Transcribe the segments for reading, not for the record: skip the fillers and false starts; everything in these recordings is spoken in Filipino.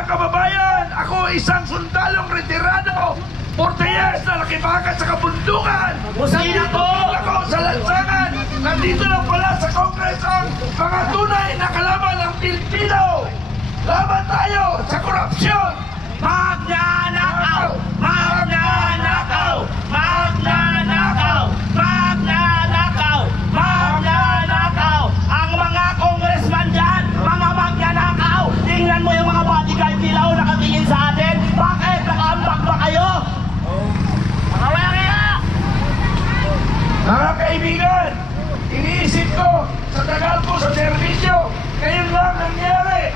Mga kababayan, ako isang sundalong retirado, 40 years na nakibakan sa kabundukan. Nandito ako sa lansangan. Nandito lang pala sa Congress ang mga tunay na kalaban ng Pilipino. Laban tayo sa korupsyon. Magnanakaw! Magnanakaw! Magnanakaw! Magnanakaw! Magnanakaw! Ang mga congressman dyan, mga magnanakaw! Tingnan mo yung mga bodyguard nila o nakatingin sa atin. Bakit? Nakaambak ba kayo? Mga wala kaya! Mga kaibigan, iniisip ko sa tagal ko sa serbisyo, ngayon lang nangyari.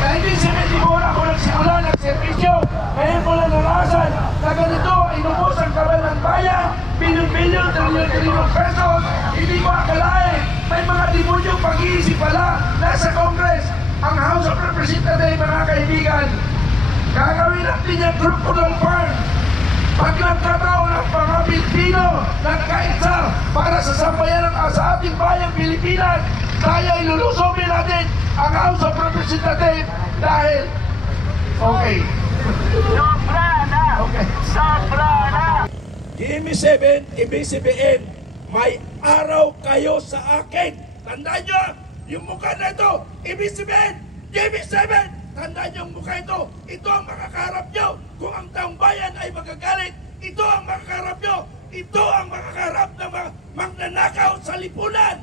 Dahil din 74 ako nagsimula ng serbisyo, ngayon ko lang narasan na ganito inubos ang kaban ng bayan, bilyon-bilyon, trilyon-trilyon pesos. Hindi ko akalain, may mga demonyong pag-iisip pala nasa Congress, ang House of Representatives, mga kaibigan. Gagawin natin yung crocodile farm. Pag nagkataon ng mga Pilipino nagkaisa para sa sambayan sa ating bayang Pilipinas, tayo ilulusobin natin ang House of Representatives dahil okay. Sobra na! Okay. Sobra na! GMA7, ABCBN, may araw kayo sa akin. Tandaan nyo, yung mukha na ito, ABCBN, GMA7, tandaan nyo yung mukha ito. Ito ang makakaharap nyo. Kung ang taong bayan ay magagalit, ito ang makakaharap nyo. Ito ang makakaharap ng mga magnanakaw sa lipunan.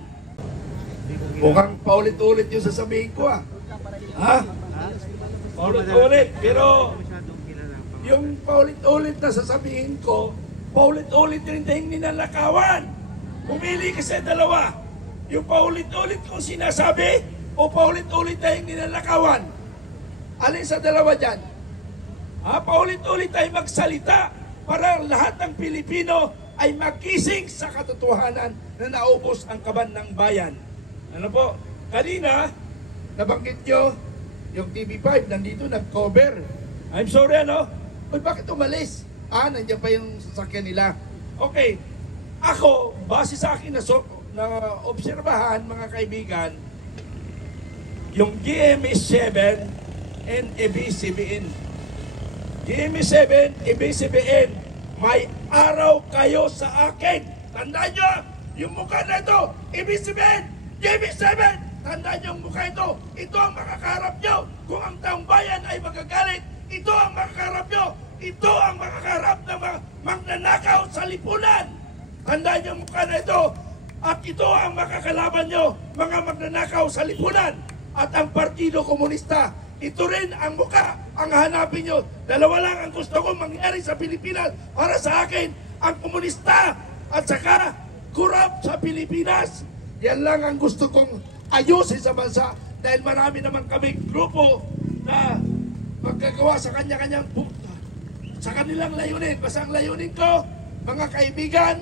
Mukhang paulit-ulit yung sasabihin ko ha? Paulit-ulit, pero yung paulit-ulit na sasabihin ko, paulit-ulit rin tayong ninalakawan. Pumili kasi dalawa. Yung paulit-ulit kong sinasabi o paulit-ulit tayong ninalakawan. Alin sa dalawa dyan? Paulit-ulit tayong magsalita para lahat ng Pilipino ay magising sa katotohanan na naubos ang kaban ng bayan. Ano po? Kanina, nabanggit nyo, yung TV5 nandito nag-cover. I'm sorry, ano? Uy, bakit umalis? Nandiyan pa yung sasakyan nila. Okay, ako, base sa akin na obserbahan, mga kaibigan, yung GMA7 and ABCBN. GMA7, ABCBN, may araw kayo sa akin. Tandaan nyo, yung mukha na ito, ABCBN, GMA7, tandaan nyo yung mukha ito. Ito ang makakaharap nyo. Kung ang taong bayan ay magagalit, ito ang makakaharap nyo. Ito ang makakaharap ng mga magnanakaw sa lipunan. Tandaan nyo yung mukha na ito. At ito ang makakalaban nyo, mga magnanakaw sa lipunan. At ang Partido Komunista, ito rin ang mukha, ang hanapin nyo. Dalawa lang ang gusto kong mangyari sa Pilipinas para sa akin, ang komunista at saka corrupt sa Pilipinas. Yan lang ang gusto kong ayusin sa bansa dahil marami naman kaming grupo na magkagawa sa kanya-kanyang sa kanilang layunin. Basta ang layunin ko, mga kaibigan,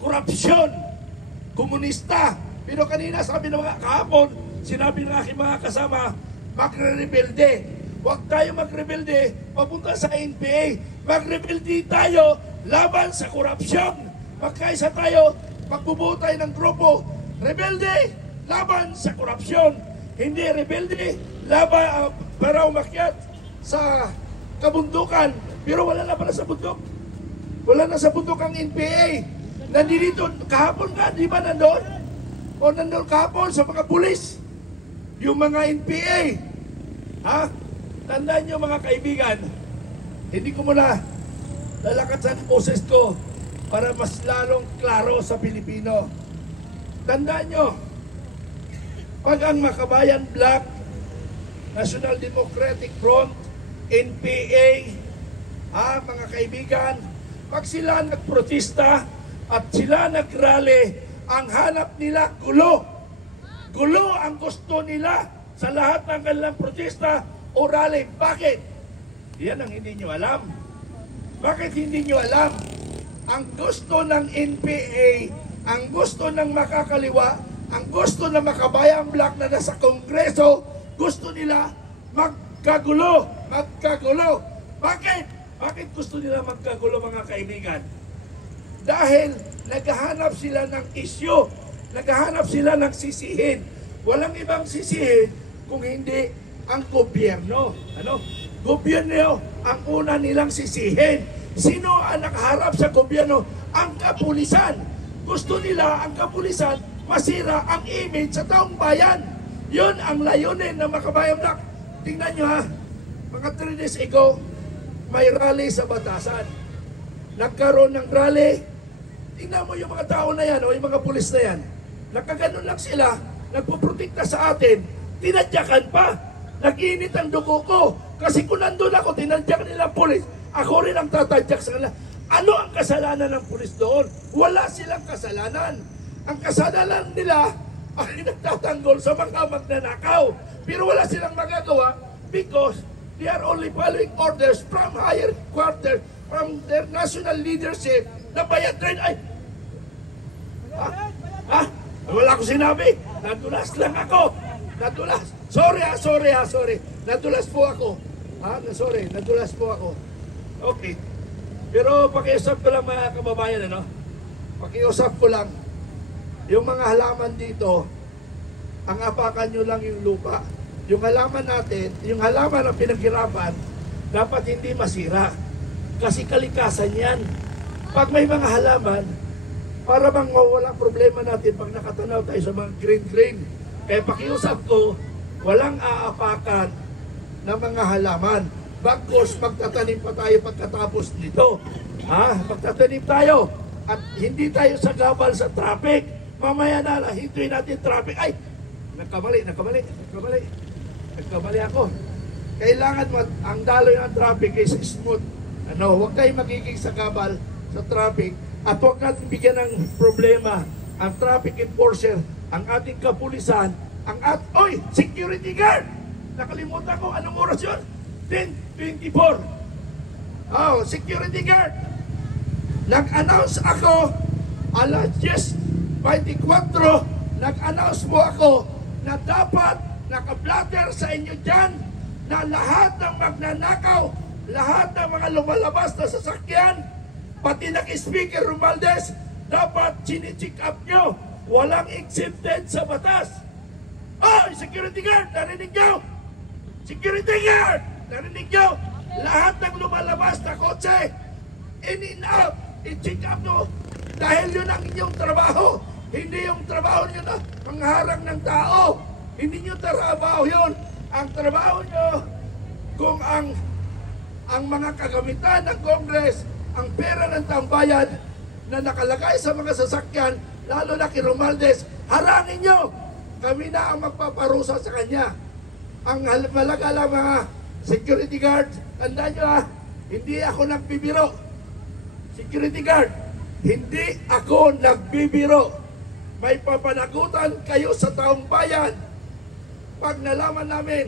korupsyon, komunista. Pero kanina sabi ng mga kahapon, sinabi ng aking mga kasama, magre-rebelde. Huwag tayo magrebelde papunta sa NPA. Magrebelde tayo laban sa korupsyon. Magkaisa tayo, magbubuo tayo ng grupo. Rebelde laban sa korupsyon. Hindi rebelde laban para umakyat sa kabundukan. Pero wala na pala sa bundok. Wala na sa bundok ang NPA. Nandito kahapon nga, di ba nandun? O nandun kahapon sa mga pulis. Yung mga NPA. Tandaan nyo mga kaibigan, hindi ko muna lalakasan ang boses ko para mas lalong klaro sa Pilipino. Tandaan nyo, pag ang Makabayan Black, National Democratic Front, NPA, mga kaibigan, pag sila nagprotesta at sila nagrally, ang hanap nila gulo. Gulo ang gusto nila sa lahat ng kanilang protesta o rally. Bakit? Yan ang hindi nyo alam. Bakit hindi nyo alam? Ang gusto ng NPA, ang gusto ng makakaliwa, ang gusto ng Makabayan Black na nasa Kongreso, gusto nila magkagulo. Magkagulo. Bakit? Bakit gusto nila magkagulo mga kaibigan? Dahil naghahanap sila ng isyu, naghahanap sila ng sisihin. Walang ibang sisihin kung hindi ang gobyerno. Ano? Gobyerno ang una nilang sisihin. Sino ang nakaharap sa gobyerno? Ang kapulisan. Gusto nila ang kapulisan masira ang image sa taong bayan. Yun ang layunin ng Makabayan Black. Tingnan nyo ha, mga 3 days ago, may rally sa Batasan. Nagkaroon ng rally. Tingnan mo yung mga tao na yan, o yung mga pulis na yan. Nakaganon lang sila, nagpuprotekta sa atin, tinadyakan pa. Nag-init ang dugo ko. Kasi kung nandun ako, tinadyak nila pulis. Ako rin ang tatadyak sa kanila. Ano ang kasalanan ng pulis doon? Wala silang kasalanan. Ang kasalanan nila ay nagtatanggol sa mga magnanakaw. Pero wala silang magagawa because they are only following orders from higher quarters, from their national leadership na bayad rin. Ay! Ha? Wala ko sinabi. Nadulas lang ako. Nadulas. Sorry. Nadulas po ako. Sorry, nadulas po ako. Okay. Pero pakiusap ko lang mga kababayan, ano? Pakiusap ko lang. Yung mga halaman dito, ang apakan nyo lang yung lupa. Yung halaman natin, yung halaman na pinaghirapan, dapat hindi masira. Kasi kalikasan yan. Pag may mga halaman, para bang mawala problema natin pag nakatanaw tayo sa mga green. Kaya pakiusap ko, walang aapakan ng mga halaman. Bagkos magtatanim pa tayo pagkatapos nito. Magtatanim tayo. At hindi tayo sagabal sa traffic. Mamaya na, hintuin natin traffic. Ay! Nagkamali ako. Kailangan ang daloy ng traffic is smooth. Huwag tayong magiging sagabal sa traffic. At huwag natin bigyan ng problema ang traffic enforcer, ang ating kapulisan, Oy! Security guard! Nakalimutan ko, anong oras yun? 10:24. Security guard! Nag-announce ako, alas 10:24, nag-announce mo ako na dapat naka-blatter sa inyo dyan na lahat ng magnanakaw, lahat ng mga lumalabas na sasakyan, pati nag-speaker Romualdez, dapat chine-check up nyo. Walang exempted sa batas. Security guard, narinig nyo? Security guard, narinig nyo? Lahat ng lumalabas na kotse, in out, i-check up nyo. Dahil yun ang inyong trabaho. Hindi yung trabaho nyo na mangharang ng tao. Hindi nyo trabaho yun. Ang trabaho nyo, kung ang mga kagamitan ng Congress, ang pera ng taong bayan na nakalagay sa mga sasakyan, lalo na kay Romualdez, harangin nyo. Kami na ang magpaparusa sa kanya. Ang malaga lang mga security guard, tandaan nyo hindi ako nagbibiro. Security guard, hindi ako nagbibiro. May papanagutan kayo sa taong bayan. Pag nalaman namin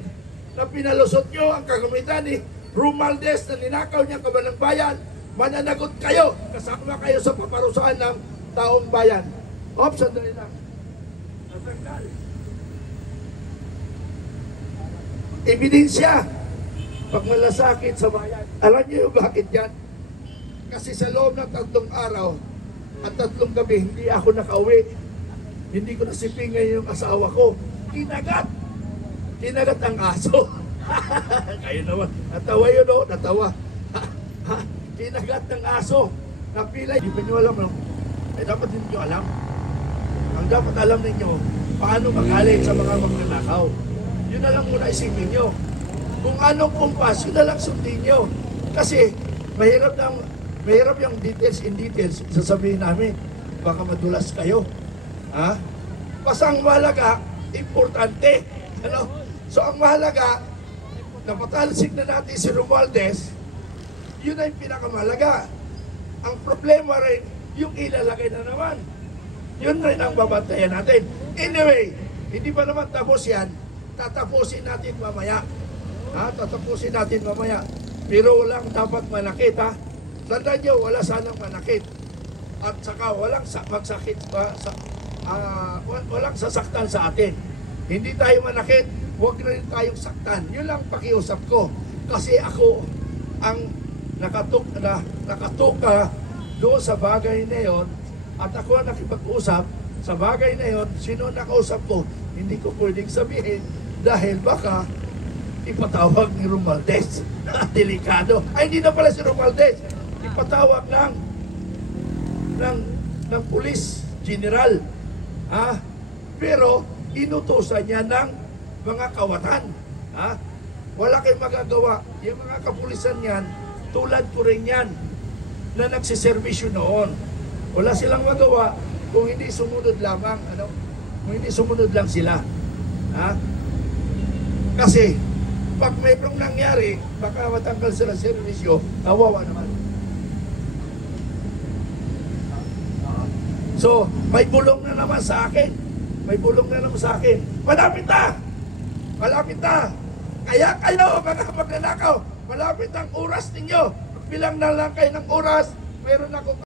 na pinalusot nyo ang kagamitan ni Romualdez na ninakaw niya kabanang bayan, mananagot kayo, kasama kayo sa paparusahan ng taong bayan. Sandali lang. Nasanggal. Ebidensya. Pag malasakit sa bayan. Alam niyo bakit yan? Kasi sa loob ng 3 araw at 3 gabi, hindi ako nakauwi. Hindi ko nasipingay yung asawa ko. Kinagat ang aso. Kayo naman. Natawa yun o, natawa. Kinagat ng aso. Napilay. Hindi pa nyo alam, no? Dapat hindi nyo alam. Ang dapat alam ninyo, paano magalit sa mga magnanakaw. Yun na lang muna isipin nyo. Kung anong kumpas, yun na lang sundin nyo. Kasi, mahirap yung details in details, sasabihin namin. Baka madulas kayo. Basta ang mahalaga, importante. So ang mahalaga, napatalsik na natin si Romualdez, yun ay pinakamahalaga. Ang problema rin, yung ilalagay na naman. Yun rin ang babantayan natin. Anyway, hindi pa naman tapos yan. Tatapusin natin mamaya. Tatapusin natin mamaya. Pero walang dapat manakit, Tandaan nyo, wala sanang manakit. At saka walang magsakit pa, walang sasaktan sa atin. Hindi tayo manakit, huwag rin tayong saktan. Yun lang pakiusap ko. Kasi ako ang nakatuka doon sa bagay na yon, at ako ang nakipag-usap sa bagay na yon. Sino nakausap ko, hindi ko pwedeng sabihin dahil baka ipatawag ni Romualdez. Delikado. Ay, hindi na pala si Romualdez. Ipatawag ng police general. Pero inutusan niya ng mga kawatan. Wala kayong magagawa. Yung mga kapulisan yan, tulad ko rin yan, na nagsiservisyo noon. Wala silang magawa kung hindi sumunod lamang. Kung hindi sumunod lang sila. Kasi, pag mayroong nangyari, baka matanggal sila sa servisyo, kawawa naman. So, may bulong na naman sa akin. May bulong na naman sa akin. Malapit na! Malapit na! Kaya kayo, mga magnanakaw, malapit ang oras ninyo. Bilang na lang kayo ng oras, mayroon ako